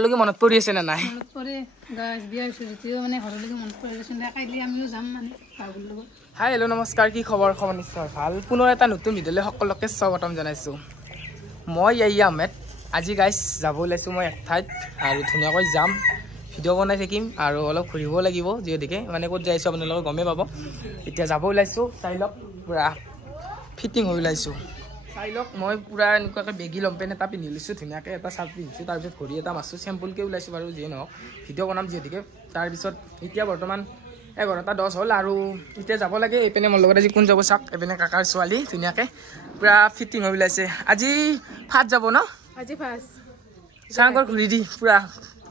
ঘৰলৈকে মনত পৰি আছে না নাই মনত পৰে গাইস বিয়া হৈছে মানে ঘৰলৈকে মনত পৰি আছে কাইলি আমিও যাম মানে বাবুৰ লগত হাই হেল্ল' নমস্কাৰ কি খবৰ নিশ্চয় ভাল পুনৰ এটা নতুন ভিডিঅ'লৈ সকলোকে স্বাগতম জনাইছোঁ মই ইয়াই আহমেদ আজি গাইছ যাব ওলাইছোঁ মই এক ঠাইত আৰু ধুনীয়াকৈ যাম ভিডিঅ' বনাই থাকিম আৰু অলপ ঘূৰিব লাগিব যিহেতুকে মানে ক'ত যাইছোঁ আপোনালোকে গমেই পাব এতিয়া যাব ওলাইছোঁ চাই লওক পূৰা ফিটিং হৈ ওলাইছোঁ চাই লওক মই পূৰা এনেকুৱাকৈ বেগী লং পেণ্ট এটা পিন্ধি লৈছোঁ ধুনীয়াকৈ এটা চাৰ্ট পিন্ধিছোঁ তাৰপিছত ঘড়ী এটা মাৰিছোঁ চেম্পুলকৈ ওলাইছোঁ বাৰু যিয়ে নহওক ভিডিঅ' বনাম যিহেতুকে তাৰপিছত এতিয়া বৰ্তমান 11:10 হ'ল আৰু এতিয়া যাব লাগে এইপিনে মোৰ লগত আজি কোন যাব চাওক এইপিনে কাকাৰ ছোৱালী ধুনীয়াকৈ পূৰা ফিটিং হৈ ওলাইছে আজি ফাৰ্ষ্ট যাব ন আজি ফাৰ্ষ্ট চাংকৰ ঘূৰি দি পূৰা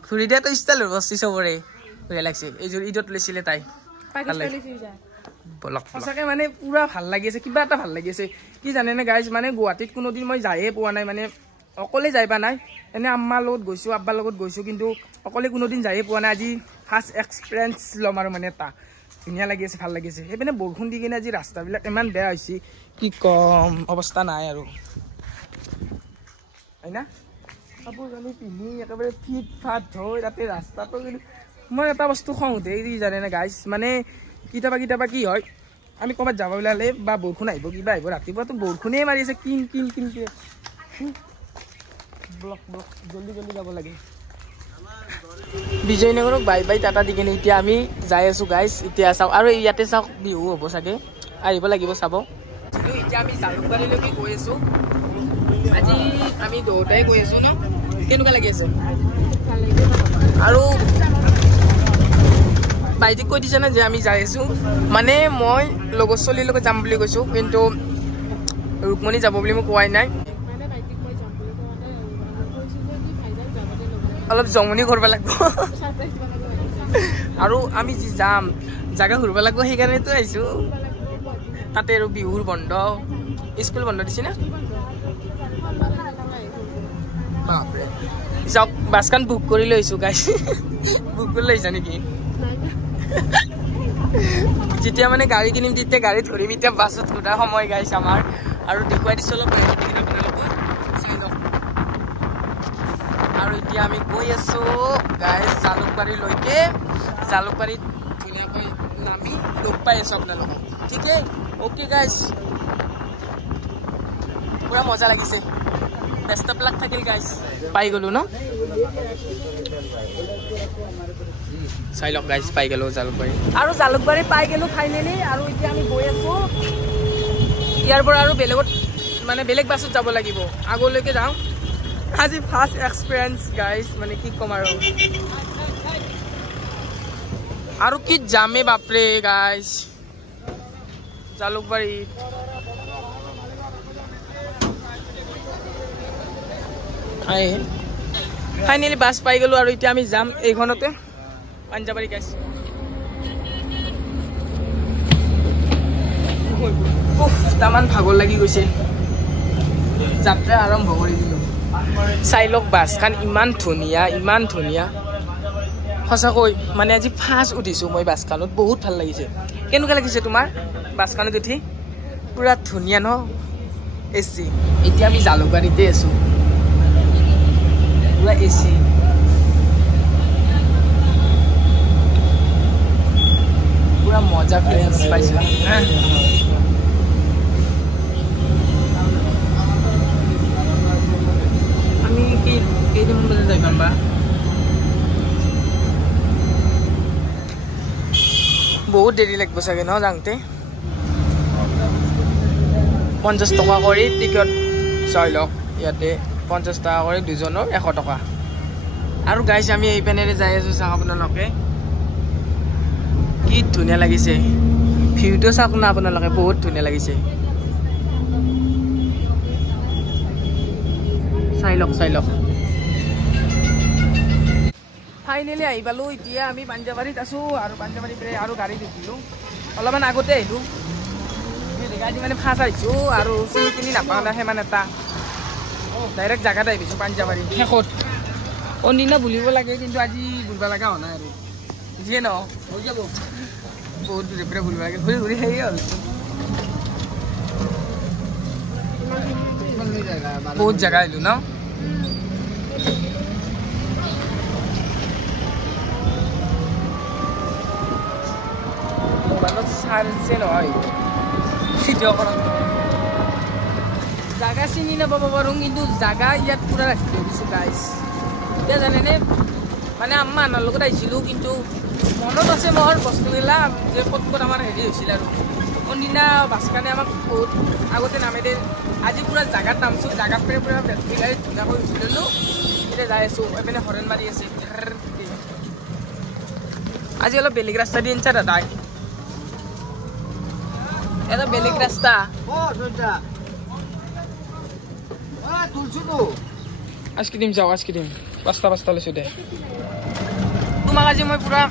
ঘূৰি দিয়াটো ষ্টাইল বস্তি চবৰে বঢ়িয়া লাগিছে এইযোৰ ঈদত লৈছিলে তাই সঁচাকৈ মানে পূৰা ভাল লাগি আছে কিবা এটা ভাল লাগি আছে কি জানেনে গাইজ মানে গুৱাহাটীত কোনোদিন মই যায়ে পোৱা নাই মানে অকলে যাই পোৱা নাই এনেই আম্মাৰ লগত গৈছোঁ আব্বাৰ লগত গৈছোঁ কিন্তু অকলে কোনোদিন যায়ে পোৱা নাই আজি ফাৰ্ষ্ট এক্সপিৰিয়েঞ্চ ল'ম আৰু মানে এটা ধুনীয়া লাগি আছে ভাল লাগিছে সেইপিনে বৰষুণ দি কিনে আজি ৰাস্তাবিলাক ইমান বেয়া হৈছে কি কম অৱস্থা নাই আৰু হয় না কাপোৰ কানি পিন্ধি একেবাৰে ফিট ফাট হৈ তাতে ৰাস্তাটো কিন্তু মই এটা বস্তু খং উঠে এই জানেনে গাইজ মানে কেতিয়াবা কি হয় আমি ক'ৰবাত যাব ওলালে বা বৰষুণ আহিব কিবা আহিব ৰাতিপুৱাতো বৰষুণেই মাৰি আছে কিনকৈ ব্লক জলদি যাব লাগে বিজয়নগৰক বাই টাটা দি কিনে এতিয়া আমি যাই আছোঁ গাইজ এতিয়া চাওক আৰু ইয়াতে চাওক বিহু হ'ব চাগে আহিব লাগিব চাব এতিয়া আমি জালুকবাৰীলৈকে গৈ আছোঁ আজি আমি দুটাই গৈ আছোঁ ন কেনেকুৱা লাগি আছে আৰু বাইদেউক কৈ দিছে না যে আমি যাই আছোঁ মানে মই লগৰ ছোৱালীৰ লগত যাম বুলি কৈছোঁ কিন্তু ৰুকমণি যাব বুলি মোক কোৱাই নাই অলপ জমনি কৰিব লাগিব আৰু আমি যি যাম জাগা ঘূৰিব লাগিব সেইকাৰণেতো আহিছোঁ তাতে আৰু বিহুৰ বন্ধ স্কুল বন্ধ দিছে না বাপৰে যাওক বাছখন বুক কৰি লৈ আহিছোঁ গাইছ বুক কৰি লৈ আহিছা নেকি যেতিয়া মানে গাড়ী কিনিম তেতিয়া গাড়ী ধৰিম এতিয়া বাছত ঘূৰা সময় গাইছ আমাৰ আৰু দেখুৱাই দিছোঁ অলপ চাই লওক আৰু এতিয়া আমি গৈ আছোঁ গাইছ জালুকবাৰীলৈকে জালুকবাৰীত ধুনীয়াকৈ নামি লগ পাই আছোঁ আপোনালোকক ঠিকে অ'কে গাইছ পূৰা মজা লাগিছে বেষ্ট অফ লাক থাকিল গাইছ পাই গ'লোঁ ন চাই লওক গাইছ পাই গ'লোঁ জালুকবাৰী আৰু জালুকবাৰী পাই গ'লোঁ ফাইনেলি আৰু এতিয়া আমি গৈ আছোঁ ইয়াৰ পৰা আৰু বেলেগ বাছত যাব লাগিব আগলৈকে যাওঁ আজি ফাৰ্ষ্ট এক্সপিৰিয়েঞ্চ গাইছ মানে কি ক'ম আৰু কি যামে বাপৰে গাইছ জালুকবাৰীত ফাইনেলি বাছ পাই গ'লোঁ আৰু এতিয়া আমি যাম এইখনতে পাঞ্জাবাৰী গাইছ তামান ভাগৰ লাগি গৈছে যাত্ৰা আৰম্ভ কৰি দিলোঁ চাই লওক বাছখন ইমান ধুনীয়া সঁচাকৈ মানে আজি ফাৰ্ষ্ট উঠিছোঁ মই বাছখনত বহুত ভাল লাগিছে কেনেকুৱা লাগিছে তোমাৰ বাছখনত উঠি পূৰা ধুনীয়া ন এচি এতিয়া আমি জালুকবাৰীতে আছোঁ পূৰা এচি পূৰা মজা ফিলিংছ পাইছোঁ আমি কেইটামান বজাত যাই পাম বা বহুত দেৰি লাগিব চাগে ন যাওঁতে 50 টকা কৰি টিকট চাই লওক ইয়াতে 50 টকা কৰি দুজনৰ 100 টকা আৰু গাইছ আমি এই পেনেৰে যাই আছোঁ চাওক আপোনালোকে কি ধুনীয়া লাগিছে ভিউটো চাওক না আপোনালোকে বহুত ধুনীয়া লাগিছে চাই লওক ফাইনেলি আহি পালোঁ এতিয়া আমি পাঞ্জাবাৰীত আছোঁ আৰু পাঞ্জাবাৰীৰ পৰা আৰু গাড়ীত উঠিলোঁ অলপমান আগতে আহিলোঁ গাড়ী মানে ফাৰ্ষ্ট আহিছোঁ আৰু চিনি কিনি নাপাওঁ না সিমান এটা ডাইৰেক্ট জেগাত আহিছোঁ পাঞ্জাবাৰী শেষত অন্যদিনা বুলিব লাগে কিন্তু আজি বুলিব লগা হোৱা নাই আৰু যিয়ে ন হৈ যাব বহুত দূৰে পৰা বুলিব লাগে ঘূৰি সেয়ে হ'ল বহুত জেগা আহিলোঁ ন চাৰ্জে নহয় ভিডিঅ' কৰা জাগা চিনি নাপাব পাৰোঁ কিন্তু জাগা ইয়াত পুৰা ৰাখি থৈ দিছোঁ গাইছ এতিয়া জানেনে মানে আমাৰ আনৰ লগত আহিছিলোঁ কিন্তু মনত আছে মোৰ বস্তুগিলা যে ক'ত ক'ত আমাৰ হেৰি হৈছিল আৰু কোনদিনা বাছখানে আমাক বহুত আগতে নামে দে আজি পুৰা জাগাত নামছোঁ জাগাত পেৰে পুৰা বেটৰী গাড়ী ধুনীয়াকৈ উঠি ল'লোঁ এতিয়া যাই আছোঁ এইপিনে হৰেণ মাৰি আছে আজি অলপ বেলেগ ৰাস্তা দি আনিছা দাদাই এটা বেলেগ ৰাস্তা আইচক্ৰীম যাওঁ আইচক্ৰীম পাঁচটা লৈছোঁ দে তোমাক আজি মই পুৰা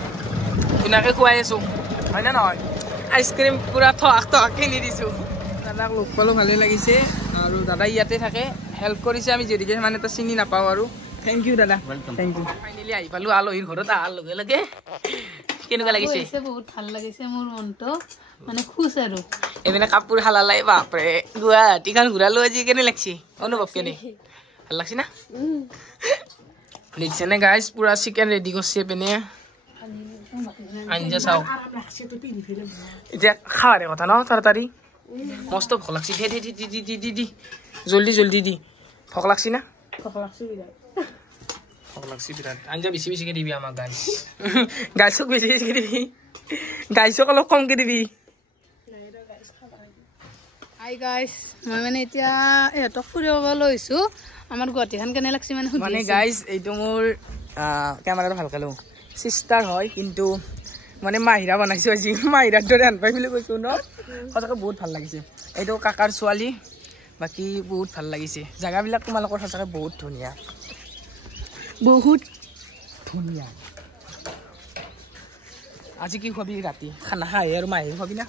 ধুনীয়াকৈ খুৱাই আছোঁ হয়নে নহয় আইচক্ৰীম পুৰা থক কিনি দিছোঁ দাদাক লগ পালোঁ ভালেই লাগিছে আৰু দাদাই ইয়াতে থাকে হেল্প কৰিছে আমি যদিকে মানে এটা চিনি নাপাওঁ আৰু থেংক ইউ দাদা থেংক ইউ ফাইনেলি আহি পালোঁ আলহীৰ ঘৰত অহাৰ লগে লগে কেনেকুৱা লাগিছে বহুত ভাল লাগিছে মোৰ মনটো মানে খুশ আৰু এইপিনে কাপোৰ হালালাই বাপৰে গুৱাহাটীখন ঘূৰালো আজি কেনে লাগছে অনুভৱ কেনে ভাল লাগছে না দেখিছেনে গাইজ পুৰা চিকেন ৰেডি কৰিছে এইপিনে আঞ্জা চাওঁ এতিয়া খাৱাৰে কথা ন তাড়াতাড়ি মস্ত ভোক লাগছে দি জল্দি দি ভোক লাগছি না ভোক লাগছি বিৰাট আঞ্জা বেছি বেছিকৈ দিবি আমাক গাইজ গাইছক বেছি বেছিকৈ দিবি গাইছক অলপ কমকৈ দিবি হাই গাইছ মই মানে এতিয়া ইহঁতক ফুৰিব লৈছোঁ আমাৰ গুৱাহাটীখন কেনে লাগছে মানে গাইজ এইটো মোৰ কেমেৰাটো ভালকৈ লওঁ চিষ্টাৰ হয় কিন্তু মানে মাহিৰা বনাইছোঁ আজি মাহিৰাৰ দৰে আনপাই বুলি কৈছোঁ ন সঁচাকৈ বহুত ভাল লাগিছে এইটো কাকাৰ ছোৱালী বাকী বহুত ভাল লাগিছে জেগাবিলাক তোমালোকৰ সঁচাকৈ বহুত ধুনীয়া আজি কি খুৱাবি ৰাতি খানা খাই আৰু মাহিৰ খুৱাবি না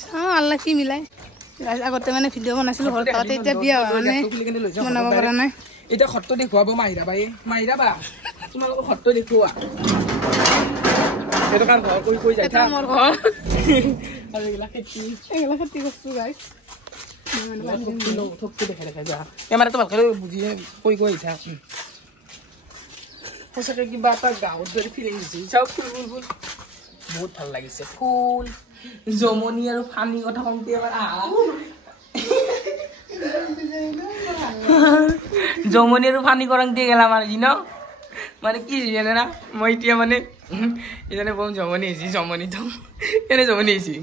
চাওঁ আল্লাহ কি মিলাই আগতে মানে ভিডিঅ' বনাইছিলোঁ ঘৰত থাকোঁতে এতিয়া বিয়া মানে বনাব পৰা নাই এতিয়া ঘৰটো দেখুৱাব মাহিৰা বা তোমালোকৰ ঘৰটো দেখুওৱা সেইটো কাৰ ঘৰ কৈ যায় মোৰ ঘৰ আৰু এইগিলা খেতি কৰিছোঁ গাইছ দেখাই যা কেমেৰাটো ভালকৈ বুজি কৈ আহিছা সঁচাকৈ কিবা এটা গাঁৱত যদি ফিলিং দিছে চাওক ফুল বহুত ভাল লাগিছে ফুল জমনি আৰু ফানি কথা কমতি আমাৰ জমনি আৰু ফানি কৰং দিয়ে গেলা আমাৰ যি ন মানে কি জানে না মই এতিয়া মানে এজনে বম জমনি আহিছে জমনিটো কেনে জমনি আহিছে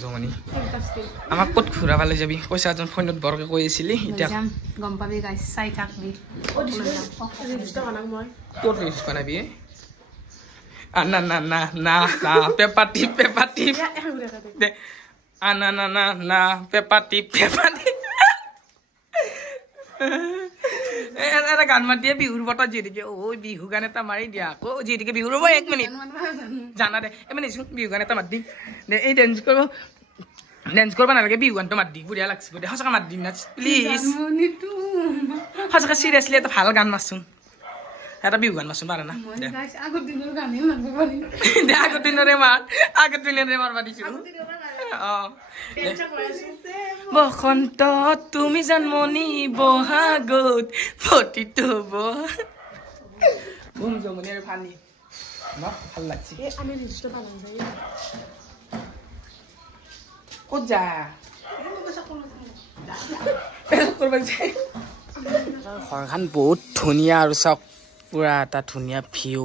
জমনি আমাক ক'ত ঘূৰা পালে যাবি পইচা এজন ফোনত বৰকৈ কৈ আছিলি এতিয়া গম পাবি গাইছ চাই থাকবি ক'ত ৰিলছ বনাবি না পেপাৰ টিপ দে না পেপাৰ টিপ এটা গান মাতিয়ে বিহুৰ বতৰত যিহেতুকে বিহু গান এটা মাৰি দিয়া আকৌ যিহেতুকে বিহু ৰ'ব 1 মিনিট জানা দে মানে বিহু গান এটা মাত দি দে এই ডেন্স কৰিব নালাগে বিহু গানটো মাত দি বঢ়িয়া লাগছে দে সঁচাকৈ মাত দিম না প্লিজ সঁচাকৈ চিৰিয়াছলি এটা ভাল গান মাৰচোন এটা বিহু গান মাৰচোন পাৰে না দে আগৰ দিনৰে মাৰবা দিছোঁ বসন্ত তুমি জন্মনি বহাগত প্ৰতিটো বুম জমনি আৰু ফানি ন ভাল লাগছে ক'ত যা ঘৰখন বহুত ধুনীয়া আৰু চাওক পুৰা এটা ধুনীয়া ভিউ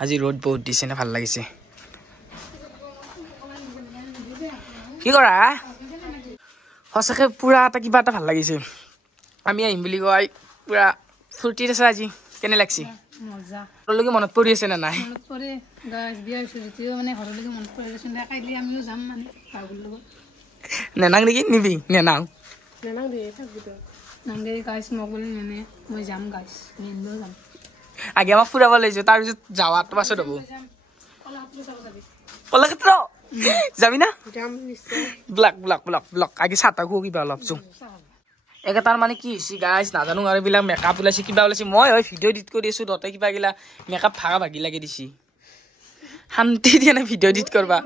আজি ৰ'দ বহুত দিছে নে ভাল লাগিছে কি কৰা সঁচাকৈ পুৰা এটা কিবা এটা ভাল লাগিছে আমি আহিম বুলি কয় পুৰা ফূৰ্তিত আছে আজি কেনে লাগছে ঘৰলৈকে মনত পৰি আছে নে নাই নেনাং নেকি নিবি নেনাং আগে আমাক ফুৰাব লাগিছে তাৰপিছত যাৱাটো পাছত হ'ব কলাক্ষেত্ৰ যাবি না ব্লক আগে চাহ খুব কিবা অলপ চোন একেটাৰ মানে কি হৈছে গাইছ নাজানো আৰু এইবিলাক মেকআপ ওলাইছে কিবা ওলাইছে মই হয় ভিডিঅ' এডিট কৰি আছোঁ তহঁতে কিবা গিলা মেকআপ ভাগি লাগি দিছি শান্তি দিয়ে নাই ভিডিঅ' এডিট কৰবা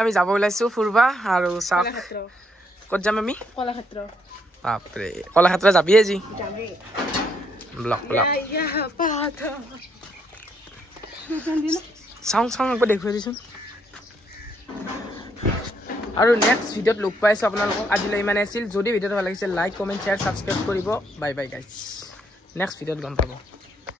আমি যাব ওলাইছোঁ ফুৰবা আৰু চাওক ক'ত যাম আমি বাপৰে কলাক্ষেত্ৰ যাবি আজি ব্লক চাওঁ একবাৰ দেখুৱাই দিছোঁ আৰু নেক্সট ভিডিঅ'ত লগ পাইছোঁ আপোনালোকক আজিলৈ ইমানে আছিল যদি ভিডিঅ'টো ভাল লাগিছে লাইক কমেণ্ট শ্বেয়াৰ ছাবস্ক্ৰাইব কৰিব বাই বাই গাইজ নেক্সট ভিডিঅ'ত গম পাব